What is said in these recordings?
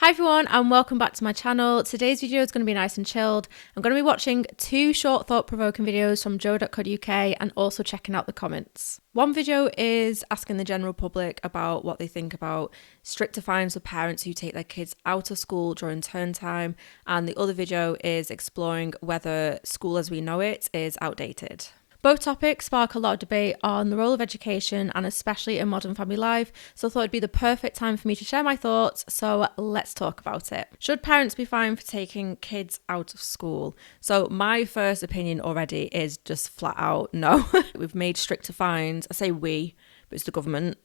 Hi everyone and welcome back to my channel. Today's video is going to be nice and chilled. I'm going to be watching two short thought-provoking videos from joe.co.uk and also checking out the comments. One video is asking the general public about what they think about stricter fines for parents who take their kids out of school during term time, and the other video is exploring whether school as we know it is outdated. Both topics spark a lot of debate on the role of education and especially in modern family life, so I thought it'd be the perfect time for me to share my thoughts, so let's talk about it. Should parents be fined for taking kids out of school? So my first opinion already is just flat out no. We've made stricter fines. I say we, but it's the government.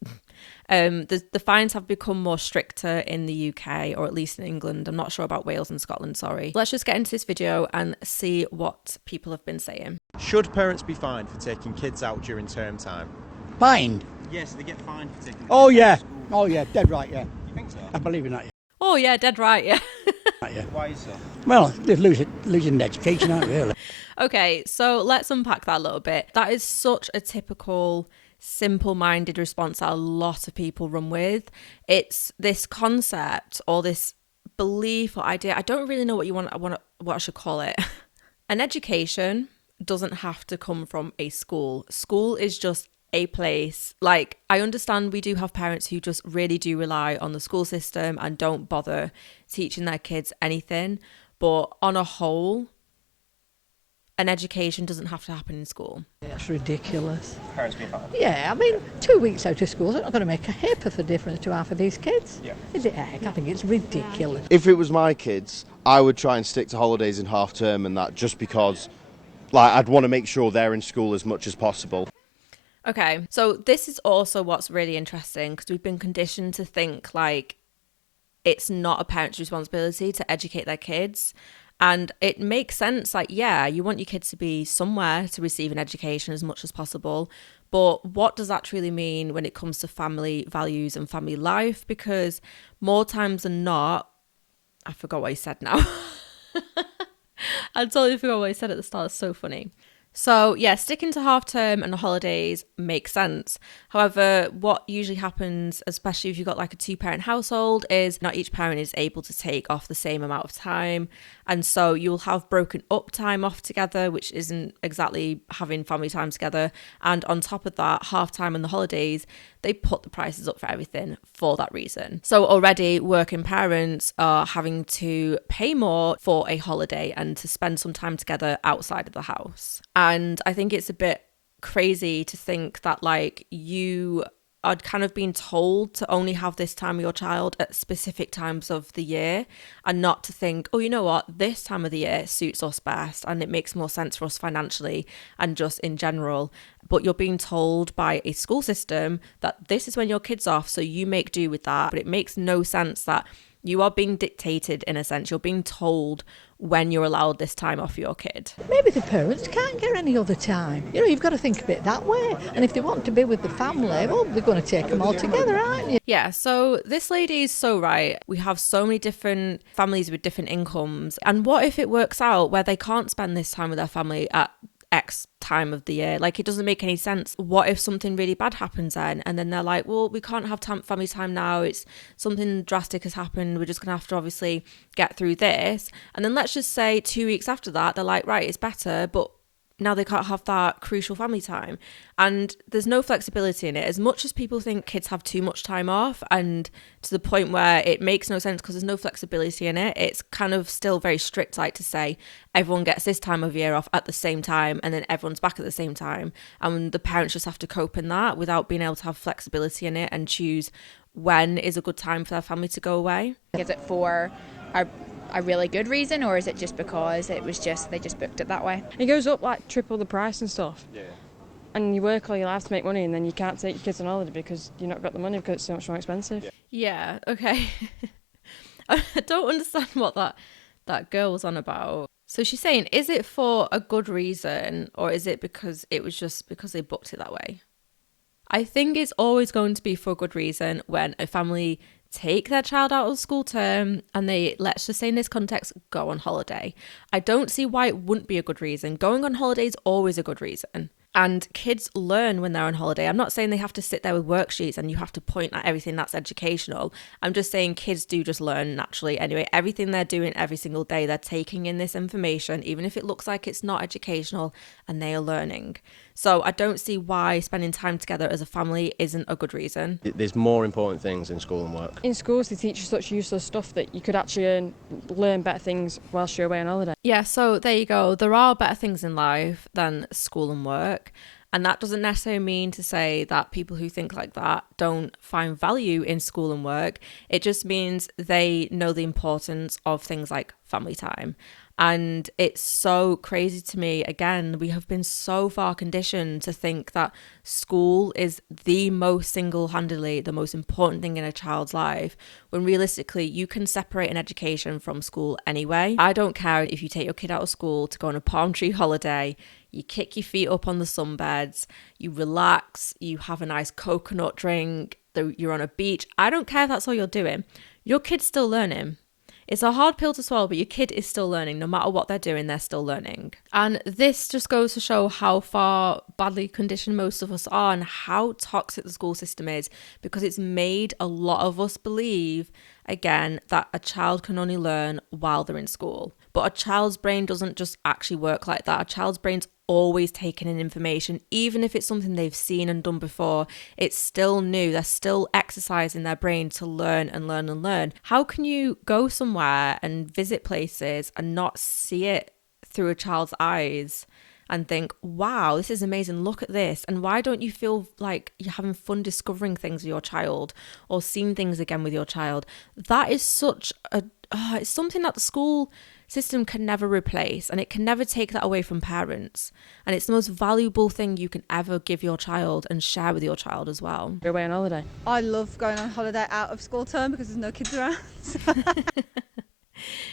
The fines have become more stricter in the UK, or at least in England. I'm not sure about Wales and Scotland, sorry. Let's just get into this video and see what people have been saying. Should parents be fined for taking kids out during term time? Fined? Yes, they get fined for taking kids Oh out yeah, of school. oh yeah, dead right, yeah. You think so? I believe in that, yeah. Oh yeah, dead right, yeah. Yeah. Why so? Well, they're losing education, aren't they, really? Okay, so let's unpack that a little bit. That is such a typical simple-minded response that a lot of people run with. It's this concept or this belief or idea. I don't really know what I should call it. An education doesn't have to come from a school. School is just a place. Like, I understand we do have parents who just really do rely on the school system and don't bother teaching their kids anything, but on a whole, an education doesn't have to happen in school. That's ridiculous. Parents being fined? Yeah, I mean, 2 weeks out of school is not going to make a hair of a difference to half of these kids. Yeah. Is it heck? I think it's ridiculous. If it was my kids, I would try and stick to holidays in half term and that, just because I'd want to make sure they're in school as much as possible. Okay, so this is also what's really interesting, because we've been conditioned to think like it's not a parent's responsibility to educate their kids. And it makes sense, like, yeah, you want your kids to be somewhere to receive an education as much as possible. But what does that truly mean when it comes to family values and family life? Because more times than not, I forgot what he said now. I totally forgot what he said at the start. It's so funny. So yeah, sticking to half term and the holidays makes sense. However, what usually happens, especially if you've got like a two-parent household, is not each parent is able to take off the same amount of time. And so you'll have broken up time off together, which isn't exactly having family time together. And on top of that, half time and the holidays, they put the prices up for everything for that reason. So already working parents are having to pay more for a holiday and to spend some time together outside of the house. And I think it's a bit crazy to think that like you are kind of being told to only have this time with your child at specific times of the year, and not to think, oh, you know what, this time of the year suits us best and it makes more sense for us financially and just in general. But you're being told by a school system that this is when your kid's off, so you make do with that. But it makes no sense that you are being dictated, in a sense. You're being told when you're allowed this time off for your kid. Maybe the parents can't get any other time. You know, you've got to think of it that way. And if they want to be with the family, well, they're going to take them all together, aren't you? Yeah, so this lady is so right. We have so many different families with different incomes. And what if it works out where they can't spend this time with their family at X time of the year? Like, it doesn't make any sense. What if something really bad happens then? And then they're like, well, we can't have family time now. It's something drastic has happened. We're just going to have to obviously get through this. And then let's just say 2 weeks after that, they're like, right, it's better, but now they can't have that crucial family time. And there's no flexibility in it. As much as people think kids have too much time off, and to the point where it makes no sense because there's no flexibility in it, it's kind of still very strict, like to say everyone gets this time of year off at the same time and then everyone's back at the same time. And the parents just have to cope in that without being able to have flexibility in it and choose when is a good time for their family to go away. Is it for a really good reason, or is it just because they just booked it that way? It goes up like triple the price and stuff. Yeah. And you work all your life to make money, and then you can't take your kids on holiday because you've not got the money because it's so much more expensive. Yeah, okay. I don't understand what that girl was on about. So she's saying, is it for a good reason, or is it because it was just because they booked it that way? I think it's always going to be for a good reason when a family take their child out of school term and they, let's just say in this context, go on holiday. I don't see why it wouldn't be a good reason. Going on holiday is always a good reason. And kids learn when they're on holiday. I'm not saying they have to sit there with worksheets and you have to point at everything that's educational. I'm just saying kids do just learn naturally anyway. Everything they're doing every single day, they're taking in this information, even if it looks like it's not educational, and they are learning. So I don't see why spending time together as a family isn't a good reason. There's more important things in school and work. In schools, they teach you such useless stuff that you could actually learn better things whilst you're away on holiday. Yeah, so there you go. There are better things in life than school and work. And that doesn't necessarily mean to say that people who think like that don't find value in school and work. It just means they know the importance of things like family time. And it's so crazy to me. Again, we have been so far conditioned to think that school is the most single-handedly the most important thing in a child's life, when realistically you can separate an education from school anyway. I don't care if you take your kid out of school to go on a palm tree holiday, you kick your feet up on the sunbeds, you relax, you have a nice coconut drink, you're on a beach. I don't care if that's all you're doing. Your kid's still learning. It's a hard pill to swallow, but your kid is still learning. No matter what they're doing, they're still learning. And this just goes to show how far badly conditioned most of us are and how toxic the school system is, because it's made a lot of us believe, again, that a child can only learn while they're in school. But a child's brain doesn't just actually work like that. A child's brain's always taking in information, even if it's something they've seen and done before. It's still new. They're still exercising their brain to learn and learn and learn. How can you go somewhere and visit places and not see it through a child's eyes and think, wow, this is amazing, look at this? And why don't you feel like you're having fun discovering things with your child or seeing things again with your child? That is such a it's something that the school system can never replace, and it can never take that away from parents. And it's the most valuable thing you can ever give your child and share with your child as well. You're away on holiday. I love going on holiday out of school term because there's no kids around.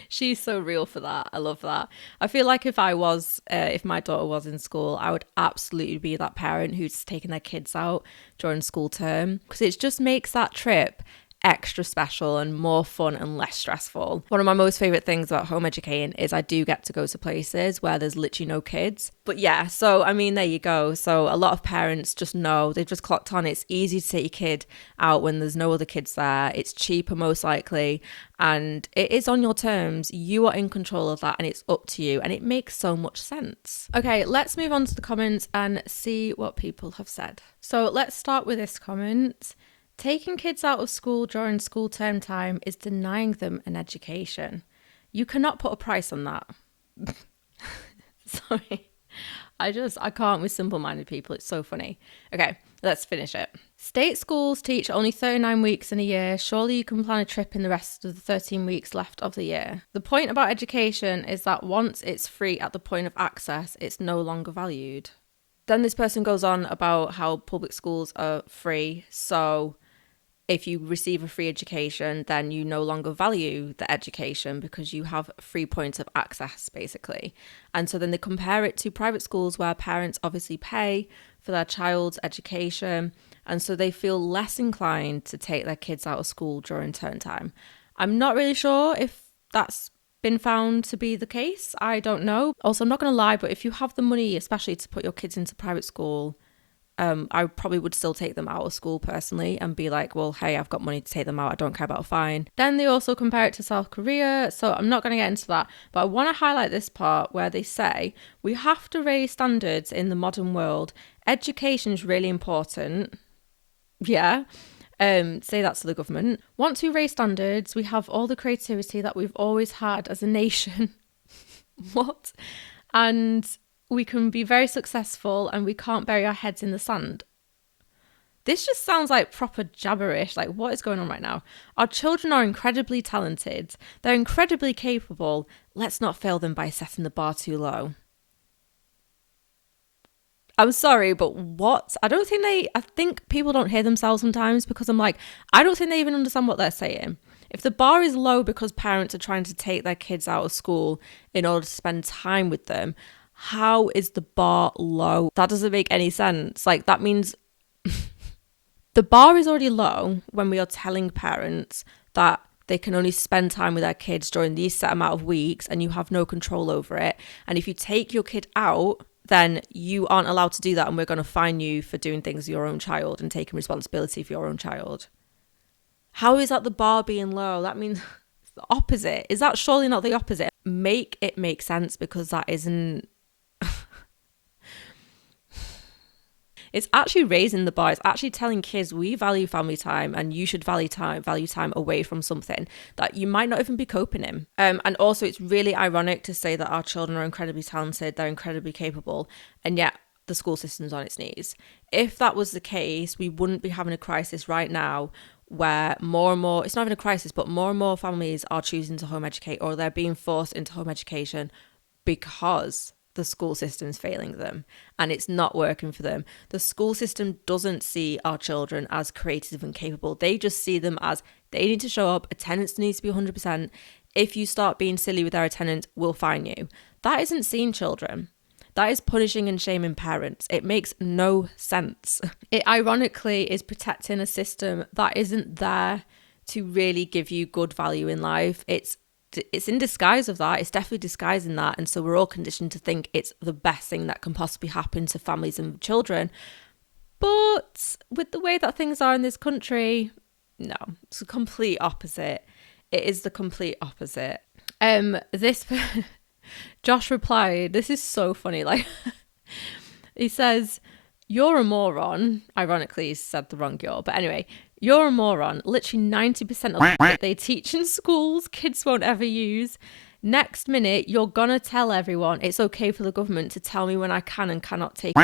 She's so real for that. I love that. I feel like if my daughter was in school, I would absolutely be that parent who's taking their kids out during school term, because it just makes that trip extra special and more fun and less stressful. One of my most favorite things about home educating is I do get to go to places where there's literally no kids. But yeah, so I mean, there you go. So a lot of parents just know, they've just clocked on, it's easy to take your kid out when there's no other kids there. It's cheaper most likely, and it is on your terms. You are in control of that, and it's up to you, and it makes so much sense. Okay, let's move on to the comments and see what people have said. So let's start with this comment. Taking kids out of school during school term time is denying them an education. You cannot put a price on that. Sorry. I can't with simple-minded people. It's so funny. Okay, let's finish it. State schools teach only 39 weeks in a year. Surely you can plan a trip in the rest of the 13 weeks left of the year. The point about education is that once it's free at the point of access, it's no longer valued. Then this person goes on about how public schools are free. So if you receive a free education, then you no longer value the education because you have free points of access, basically. And so then they compare it to private schools where parents obviously pay for their child's education. And so they feel less inclined to take their kids out of school during term time. I'm not really sure if that's been found to be the case. I don't know. Also, I'm not going to lie, but if you have the money, especially to put your kids into private school, I probably would still take them out of school personally and be like, well, hey, I've got money to take them out. I don't care about a fine. Then they also compare it to South Korea. So I'm not going to get into that. But I want to highlight this part where they say we have to raise standards in the modern world. Education is really important. Yeah. Say that to the government. Once we raise standards, we have all the creativity that we've always had as a nation. What? And we can be very successful and we can't bury our heads in the sand. This just sounds like proper jabberish. Like, what is going on right now? Our children are incredibly talented. They're incredibly capable. Let's not fail them by setting the bar too low. I'm sorry, but what? I think people don't hear themselves sometimes, because I'm like, I don't think they even understand what they're saying. If the bar is low because parents are trying to take their kids out of school in order to spend time with them, how is the bar low? That doesn't make any sense. Like, that means the bar is already low when we are telling parents that they can only spend time with their kids during these set amount of weeks and you have no control over it. And if you take your kid out then you aren't allowed to do that, and we're going to fine you for doing things with your own child and taking responsibility for your own child. How is that the bar being low? That means it's the opposite. Is that surely not the opposite? Make it make sense, because that isn't... It's actually raising the bar. It's actually telling kids we value family time, and you should value time away from something that you might not even be coping in. And also, it's really ironic to say that our children are incredibly talented, they're incredibly capable, and yet the school system's on its knees. If that was the case, we wouldn't be having a crisis right now where more and more, it's not even a crisis, but more and more families are choosing to home educate, or they're being forced into home education because the school system's failing them and it's not working for them. The school system doesn't see our children as creative and capable. They just see them as they need to show up, attendance needs to be 100%. If you start being silly with their attendance, we'll fine you. That isn't seeing children. That is punishing and shaming parents. It makes no sense. It ironically is protecting a system that isn't there to really give you good value in life. It's in disguise of that. It's definitely disguising that. And so we're all conditioned to think it's the best thing that can possibly happen to families and children. But with the way that things are in this country, no, it's the complete opposite. It is the complete opposite. Josh replied, this is so funny. Like, he says, "You're a moron." Ironically, he said the wrong "you're," but anyway, "You're a moron. Literally 90% of what they teach in schools, kids won't ever use. Next minute, you're gonna tell everyone it's okay for the government to tell me when I can and cannot take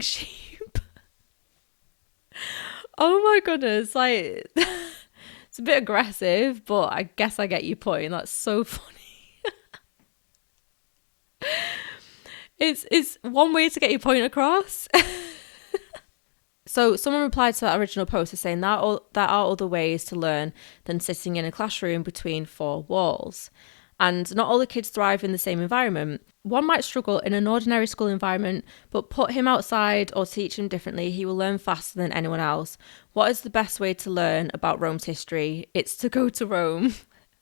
sheep." Oh my goodness, like, it's a bit aggressive, but I guess I get your point. That's so funny. It's one way to get your point across. So someone replied to that original post saying that there are other ways to learn than sitting in a classroom between four walls. And not all the kids thrive in the same environment. One might struggle in an ordinary school environment, but put him outside or teach him differently, he will learn faster than anyone else. What is the best way to learn about Rome's history? It's to go to Rome.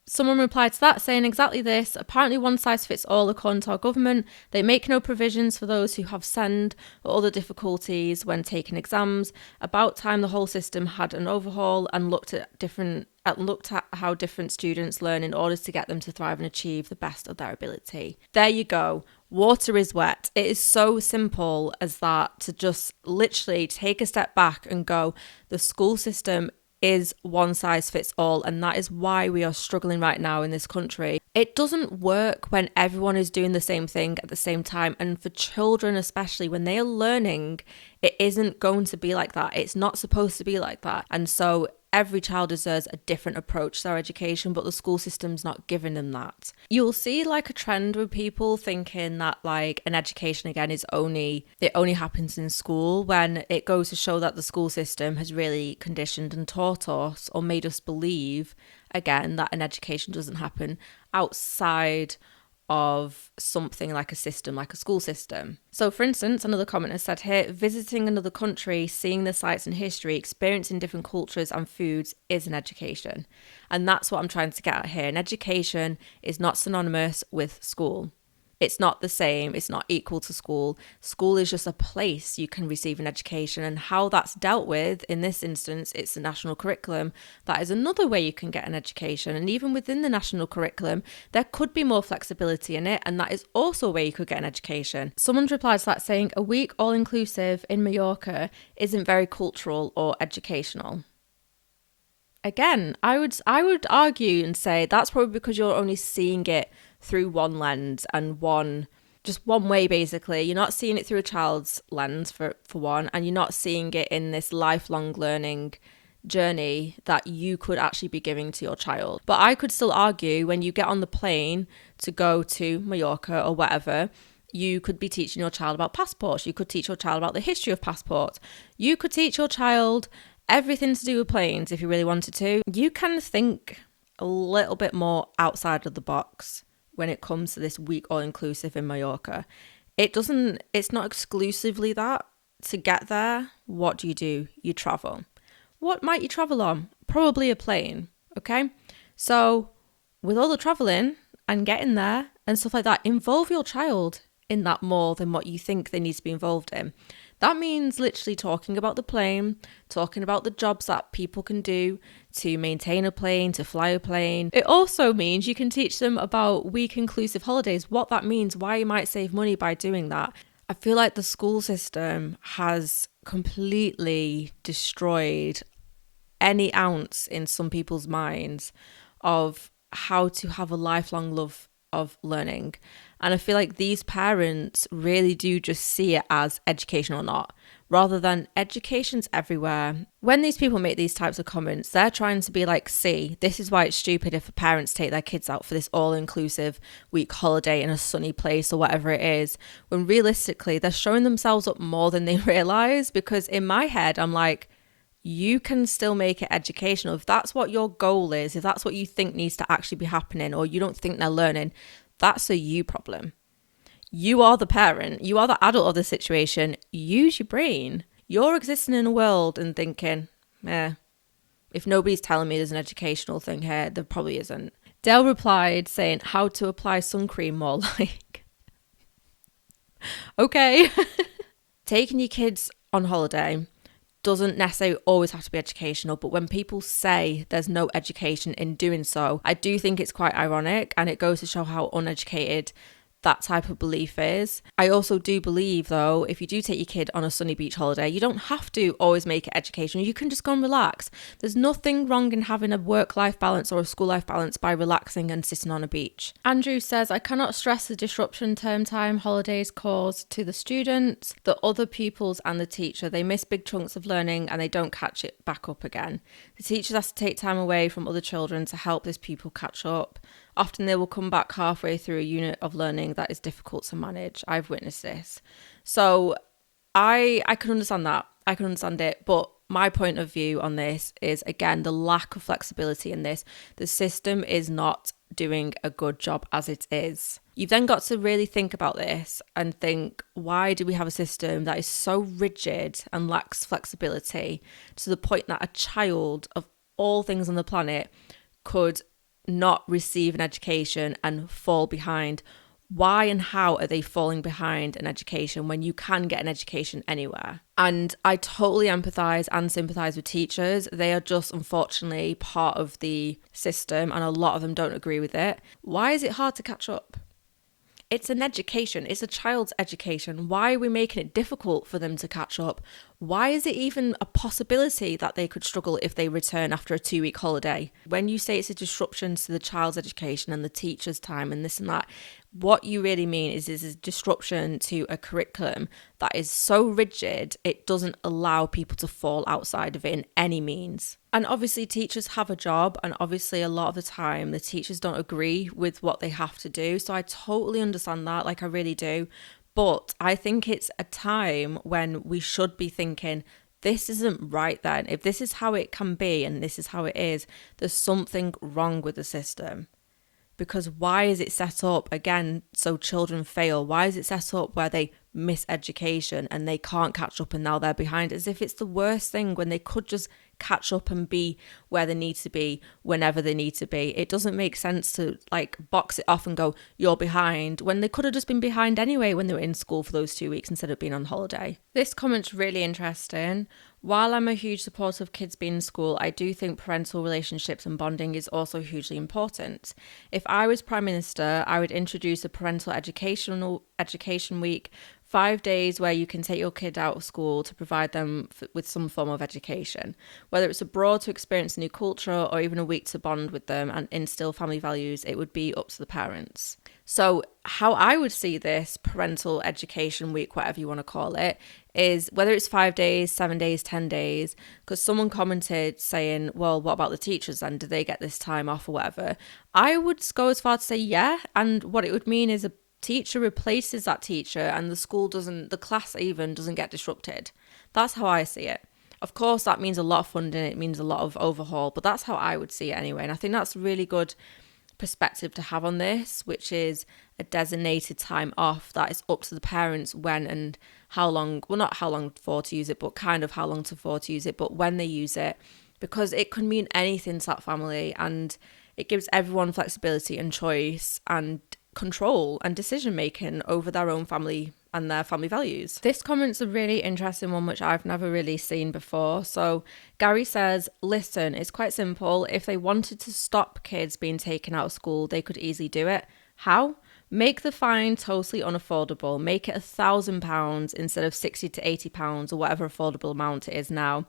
Someone replied to that saying exactly this. Apparently one size fits all according to our government. They make no provisions for those who have SEND or other difficulties when taking exams. About time the whole system had an overhaul and looked at how different students learn in order to get them to thrive and achieve the best of their ability. There you go. Water is wet. It is so simple as that, to just literally take a step back and go, the school system is one size fits all, and that is why we are struggling right now in this country. It doesn't work when everyone is doing the same thing at the same time, and for children especially, when they are learning, it isn't going to be like that. It's not supposed to be like that. And so every child deserves a different approach to their education, but the school system's not giving them that. You'll see like a trend with people thinking that like an education again it only happens in school, when it goes to show that the school system has really conditioned and taught us or made us believe again that an education doesn't happen outside of something like a system, like a school system. So for instance, another commenter said here, visiting another country, seeing the sights and history, experiencing different cultures and foods is an education. And that's what I'm trying to get at here. An education is not synonymous with school. It's not the same. It's not equal to school. School is just a place you can receive an education, and how that's dealt with in this instance, it's the national curriculum. That is another way you can get an education. And even within the national curriculum, there could be more flexibility in it, and that is also a way you could get an education. Someone's replied to that saying, a week all-inclusive in Mallorca isn't very cultural or educational. Again, I would argue and say that's probably because you're only seeing it through one lens and one way, basically. You're not seeing it through a child's lens for one, and you're not seeing it in this lifelong learning journey that you could actually be giving to your child. But I could still argue when you get on the plane to go to Mallorca or whatever, you could be teaching your child about passports. You could teach your child about the history of passports. You could teach your child everything to do with planes if you really wanted to. You can think a little bit more outside of the box when it comes to this week all-inclusive in Mallorca. It's not exclusively that. To get there, what do? You travel. What might you travel on? Probably a plane, okay? So with all the traveling and getting there and stuff like that, involve your child in that more than what you think they need to be involved in. That means literally talking about the plane, talking about the jobs that people can do to maintain a plane, to fly a plane. It also means you can teach them about week inclusive holidays, what that means, why you might save money by doing that. I feel like the school system has completely destroyed any ounce in some people's minds of how to have a lifelong love of learning. And I feel like these parents really do just see it as education or not, rather than education's everywhere. When these people make these types of comments, they're trying to be like, see, this is why it's stupid if parents take their kids out for this all-inclusive week holiday in a sunny place or whatever it is, when realistically they're showing themselves up more than they realise. Because in my head, I'm like, you can still make it educational. If that's what your goal is, if that's what you think needs to actually be happening, or you don't think they're learning, that's a you problem. You are the parent. You are the adult of the situation. Use your brain. You're existing in a world and thinking, if nobody's telling me there's an educational thing here, there probably isn't. Dale replied saying, how to apply sun cream more like. Okay. Taking your kids on holiday doesn't necessarily always have to be educational, but when people say there's no education in doing so, I do think it's quite ironic, and it goes to show how uneducated that type of belief is. I also do believe, though, if you do take your kid on a sunny beach holiday, you don't have to always make it educational. You can just go and relax. There's nothing wrong in having a work-life balance or a school-life balance by relaxing and sitting on a beach. Andrew says, I cannot stress the disruption term time holidays cause to the students, the other pupils and the teacher. They miss big chunks of learning and they don't catch it back up again. The teachers have to take time away from other children to help this pupil catch up. Often they will come back halfway through a unit of learning that is difficult to manage. I've witnessed this. So I can understand that. I can understand it. But my point of view on this is, again, the lack of flexibility in this. The system is not doing a good job as it is. You've then got to really think about this and think, why do we have a system that is so rigid and lacks flexibility to the point that a child of all things on the planet could not receive an education and fall behind? Why and how are they falling behind an education when you can get an education anywhere? And I totally empathise and sympathise with teachers. They are just unfortunately part of the system, and a lot of them don't agree with it. Why is it hard to catch up? It's an education. It's a child's education. Why are we making it difficult for them to catch up? Why is it even a possibility that they could struggle if they return after a 2-week holiday? When you say it's a disruption to the child's education and the teacher's time and this and that, what you really mean is a disruption to a curriculum that is so rigid, it doesn't allow people to fall outside of it in any means. And obviously teachers have a job, and obviously a lot of the time the teachers don't agree with what they have to do. So I totally understand that, like I really do. But I think it's a time when we should be thinking, this isn't right then. If this is how it can be and this is how it is, there's something wrong with the system. Because why is it set up, again, so children fail? Why is it set up where they miss education and they can't catch up and now they're behind? As if it's the worst thing when they could just catch up and be where they need to be whenever they need to be. It doesn't make sense to like box it off and go, you're behind, when they could have just been behind anyway when they were in school for those 2 weeks instead of being on holiday. This comment's really interesting. While I'm a huge supporter of kids being in school, I do think parental relationships and bonding is also hugely important. If I was Prime Minister, I would introduce a parental education week, 5 days where you can take your kid out of school to provide them with some form of education. Whether it's abroad to experience a new culture or even a week to bond with them and instill family values, it would be up to the parents. So how I would see this parental education week, whatever you want to call it, is whether it's 5 days, 7 days, 10 days, because someone commented saying, well, what about the teachers then? Do they get this time off or whatever? I would go as far to say yeah. And what it would mean is a teacher replaces that teacher and the class even doesn't get disrupted. That's how I see it. Of course, that means a lot of funding. It means a lot of overhaul, but that's how I would see it anyway. And I think that's really good perspective to have on this, which is a designated time off that is up to the parents when and how long, well, not how long for to use it, but kind of how long for to use it, but when they use it, because it can mean anything to that family and it gives everyone flexibility and choice and control and decision making over their own family and their family values. This comment's a really interesting one, which I've never really seen before. So Gary says, listen, it's quite simple. If they wanted to stop kids being taken out of school, they could easily do it. How? Make the fine totally unaffordable. Make it £1,000 instead of £60 to £80 or whatever affordable amount it is now.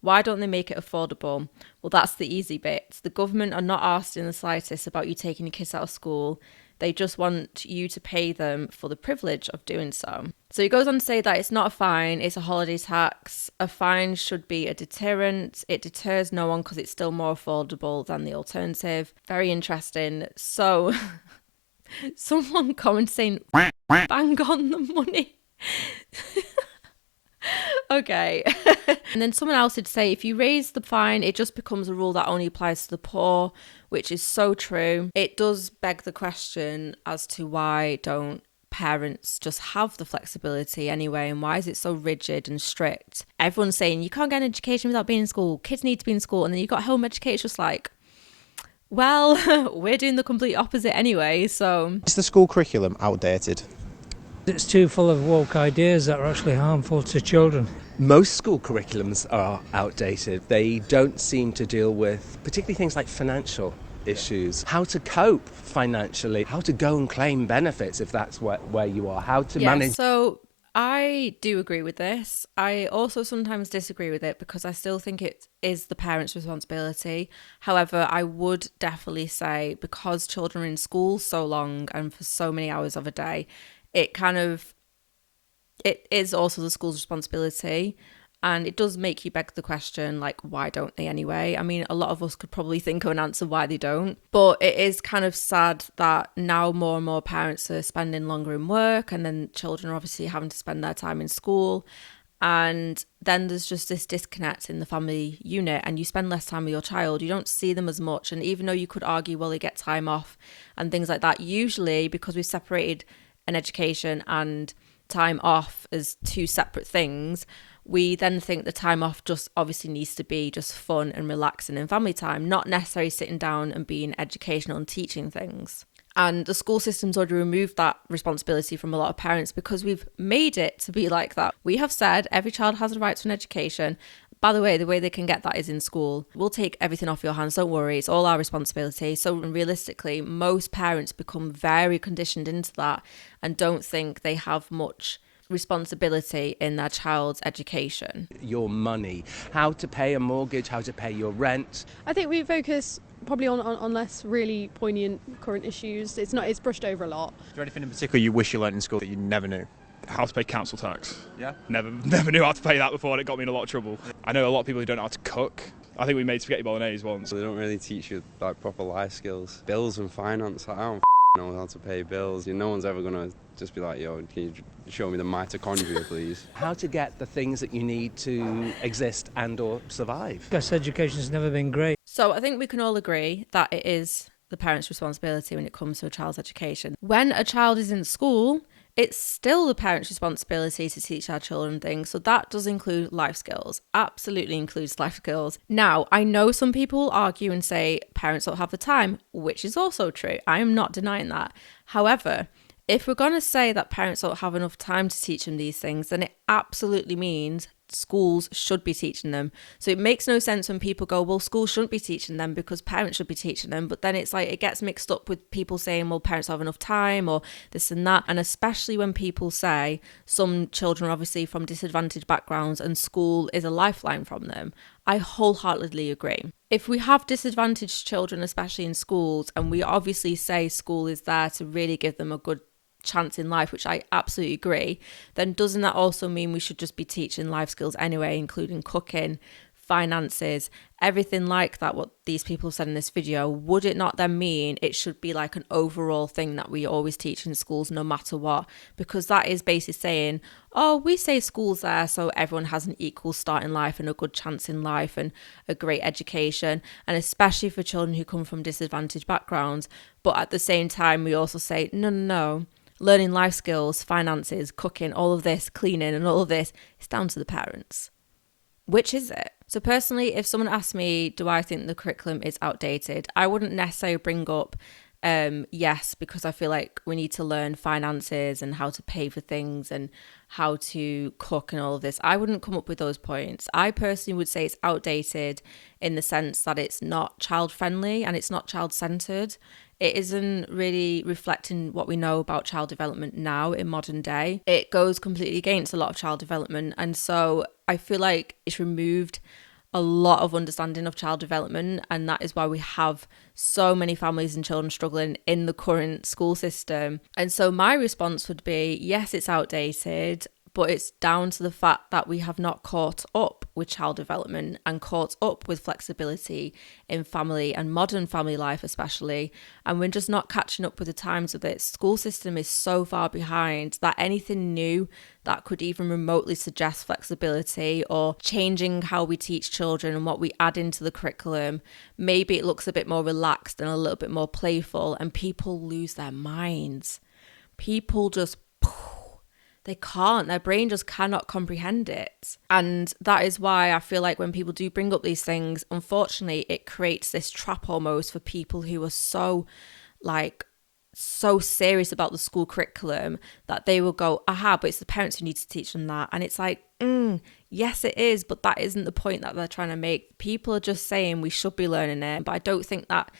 Why don't they make it affordable? Well, that's the easy bit. The government are not asked in the slightest about you taking your kids out of school. They just want you to pay them for the privilege of doing so. So he goes on to say that it's not a fine, it's a holiday tax. A fine should be a deterrent. It deters no one because it's still more affordable than the alternative. Very interesting. So someone commented saying, bang on the money. Okay. And then someone else would say, if you raise the fine, it just becomes a rule that only applies to the poor, which is so true. It does beg the question as to why don't parents just have the flexibility anyway, and why is it so rigid and strict? Everyone's saying you can't get an education without being in school, kids need to be in school, and then you got home education. It's just like, well, we're doing the complete opposite anyway. So Is the school curriculum outdated? It's too full of woke ideas that are actually harmful to children. Most school curriculums are outdated. They don't seem to deal with particularly things like financial issues, how to cope financially, how to go and claim benefits if that's where you are, how to manage. So I do agree with this. I also sometimes disagree with it because I still think it is the parents' responsibility. However, I would definitely say because children are in school so long and for so many hours of a day, it is also the school's responsibility, and it does make you beg the question, like, why don't they anyway? I mean, a lot of us could probably think of an answer why they don't, but it is kind of sad that now more and more parents are spending longer in work, and then children are obviously having to spend their time in school, and then there's just this disconnect in the family unit, and you spend less time with your child. You don't see them as much, and even though you could argue, well, they get time off and things like that, usually because we've separated an education and time off as two separate things, we then think the time off just obviously needs to be just fun and relaxing and family time, not necessarily sitting down and being educational and teaching things. And the school system's already removed that responsibility from a lot of parents because we've made it to be like that. We have said every child has a right to an education. By the way they can get that is in school. We'll take everything off your hands, don't worry, it's all our responsibility. So realistically, most parents become very conditioned into that and don't think they have much responsibility in their child's education. Your money, how to pay a mortgage, how to pay your rent. I think we focus probably on less really poignant current issues. It's brushed over a lot. Is there anything in particular you wish you learned in school that you never knew? How to pay council tax. Yeah? Never knew how to pay that before, and it got me in a lot of trouble. I know a lot of people who don't know how to cook. I think we made spaghetti bolognese once. So they don't really teach you like proper life skills. Bills and finance, I don't know how to pay bills. No one's ever going to just be like, yo, can you show me the mitochondria, please? How to get the things that you need to exist and or survive. I guess education's never been great. So I think we can all agree that it is the parents' responsibility when it comes to a child's education. When a child is in school, it's still the parents' responsibility to teach our children things. So that does include life skills, absolutely includes life skills. Now, I know some people argue and say parents don't have the time, which is also true. I am not denying that. However, if we're going to say that parents don't have enough time to teach them these things, then it absolutely means schools should be teaching them. So it makes no sense when people go, well, schools shouldn't be teaching them because parents should be teaching them. But then it's like it gets mixed up with people saying, well, parents don't have enough time or this and that. And especially when people say some children are obviously from disadvantaged backgrounds and school is a lifeline from them. I wholeheartedly agree. If we have disadvantaged children, especially in schools, and we obviously say school is there to really give them a good chance in life, which I absolutely agree, then doesn't that also mean we should just be teaching life skills anyway, including cooking, finances, everything like that, what these people said in this video? Would it not then mean it should be like an overall thing that we always teach in schools no matter what? Because that is basically saying, oh, we say school's there so everyone has an equal start in life and a good chance in life and a great education, and especially for children who come from disadvantaged backgrounds. But at the same time, we also say, no. Learning life skills, finances, cooking, all of this, cleaning and all of this, it's down to the parents. Which is it? So personally, if someone asked me, do I think the curriculum is outdated, I wouldn't necessarily bring up Yes, because I feel like we need to learn finances and how to pay for things and how to cook and all of this. I wouldn't come up with those points. I personally would say it's outdated in the sense that it's not child friendly and it's not child centered. It isn't really reflecting what we know about child development now in modern day. It goes completely against a lot of child development. And so I feel like it's removed a lot of understanding of child development, and that is why we have so many families and children struggling in the current school system. And so my response would be, yes, it's outdated, but it's down to the fact that we have not caught up with child development and caught up with flexibility in family and modern family life especially, and we're just not catching up with the times of it. School system is so far behind that anything new that could even remotely suggest flexibility or changing how we teach children and what we add into the curriculum, maybe it looks a bit more relaxed and a little bit more playful, and people lose their minds. People just they can't, their brain just cannot comprehend it. And that is why I feel like when people do bring up these things, unfortunately, it creates this trap almost for people who are so serious about the school curriculum that they will go, aha, but it's the parents who need to teach them that. And it's like, yes, it is, but that isn't the point that they're trying to make. People are just saying we should be learning it, but I don't think that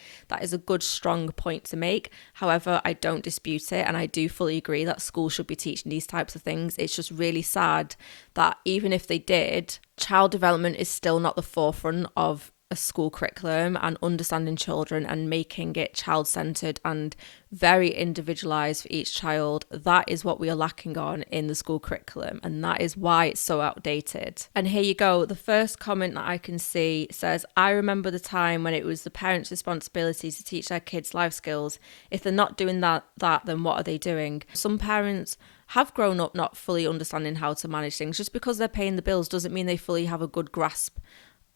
is a good, strong point to make. However, I don't dispute it, and I do fully agree that schools should be teaching these types of things. It's just really sad that even if they did, child development is still not the forefront of a school curriculum, and understanding children and making it child-centered and very individualized for each child. That is what we are lacking on in the school curriculum, and that is why it's so outdated. And here you go, the first comment that I can see says, I remember the time when it was the parents' responsibility to teach their kids life skills. If they're not doing that then what are they doing? Some parents have grown up not fully understanding how to manage things. Just because they're paying the bills doesn't mean they fully have a good grasp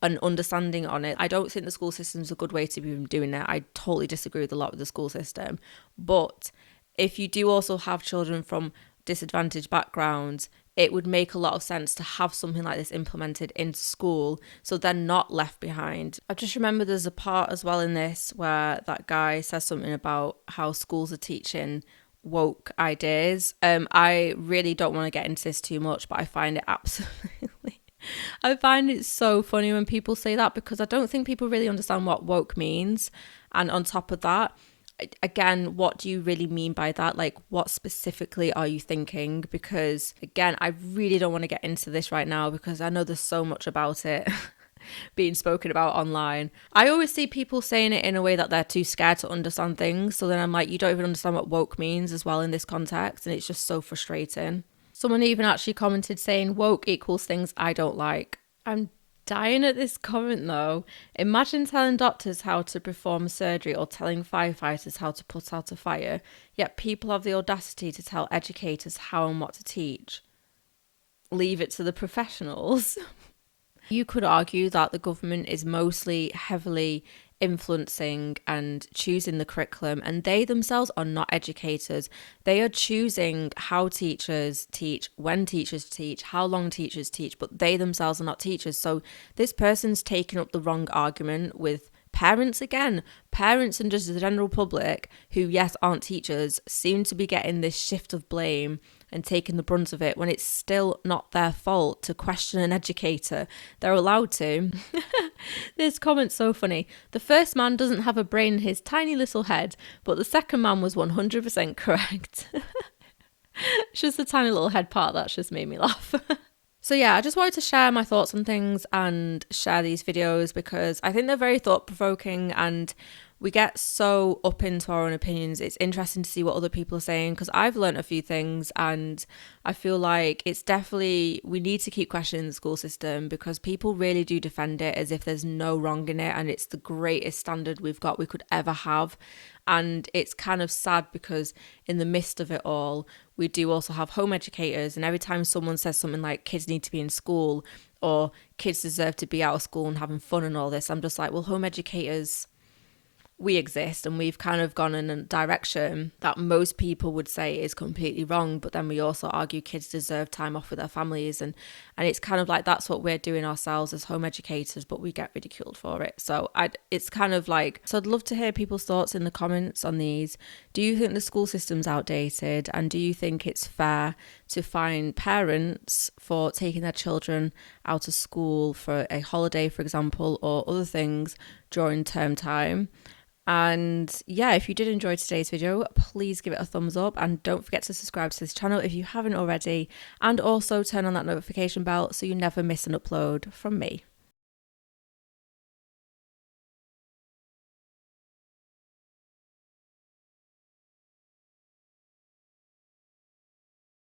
and understanding on it. I don't think the school system is a good way to be doing it. I totally disagree with a lot with the school system. But if you do also have children from disadvantaged backgrounds, it would make a lot of sense to have something like this implemented into school so they're not left behind. I just remember there's a part as well in this where that guy says something about how schools are teaching woke ideas. I really don't want to get into this too much, but I find it I find it so funny when people say that, because I don't think people really understand what woke means. And on top of that, again, what do you really mean by that? Like, what specifically are you thinking? Because again, I really don't want to get into this right now because I know there's so much about it being spoken about online. I always see people saying it in a way that they're too scared to understand things. So then I'm like, you don't even understand what woke means as well in this context. And it's just so frustrating. Someone even actually commented saying woke equals things I don't like. I'm dying at this comment though. Imagine telling doctors how to perform surgery or telling firefighters how to put out a fire, yet people have the audacity to tell educators how and what to teach. Leave it to the professionals. You could argue that the government is mostly heavily influencing and choosing the curriculum, and they themselves are not educators. They are choosing how teachers teach, when teachers teach, how long teachers teach, but they themselves are not teachers. So this person's taking up the wrong argument with parents again. Parents and just the general public who, yes, aren't teachers, seem to be getting this shift of blame and taking the brunt of it when it's still not their fault to question an educator. They're allowed to. This comment's so funny. The first man doesn't have a brain in his tiny little head, but the second man was 100% correct. It's just the tiny little head part that's just made me laugh. So yeah, I just wanted to share my thoughts on things and share these videos because I think they're very thought-provoking, and we get so up into our own opinions. It's interesting to see what other people are saying because I've learned a few things, and I feel like it's definitely, we need to keep questioning the school system because people really do defend it as if there's no wrong in it and it's the greatest standard we could ever have. And it's kind of sad because in the midst of it all, we do also have home educators, and every time someone says something like kids need to be in school or kids deserve to be out of school and having fun and all this, I'm just like, well, home educators, we exist, and we've kind of gone in a direction that most people would say is completely wrong. But then we also argue kids deserve time off with their families and And it's kind of like that's what we're doing ourselves as home educators, but we get ridiculed for it. So it's kind of like, so I'd love to hear people's thoughts in the comments on these. Do you think the school system's outdated? And do you think it's fair to fine parents for taking their children out of school for a holiday, for example, or other things during term time? And yeah, if you did enjoy today's video, please give it a thumbs up and don't forget to subscribe to this channel if you haven't already, and also turn on that notification bell so you never miss an upload from me.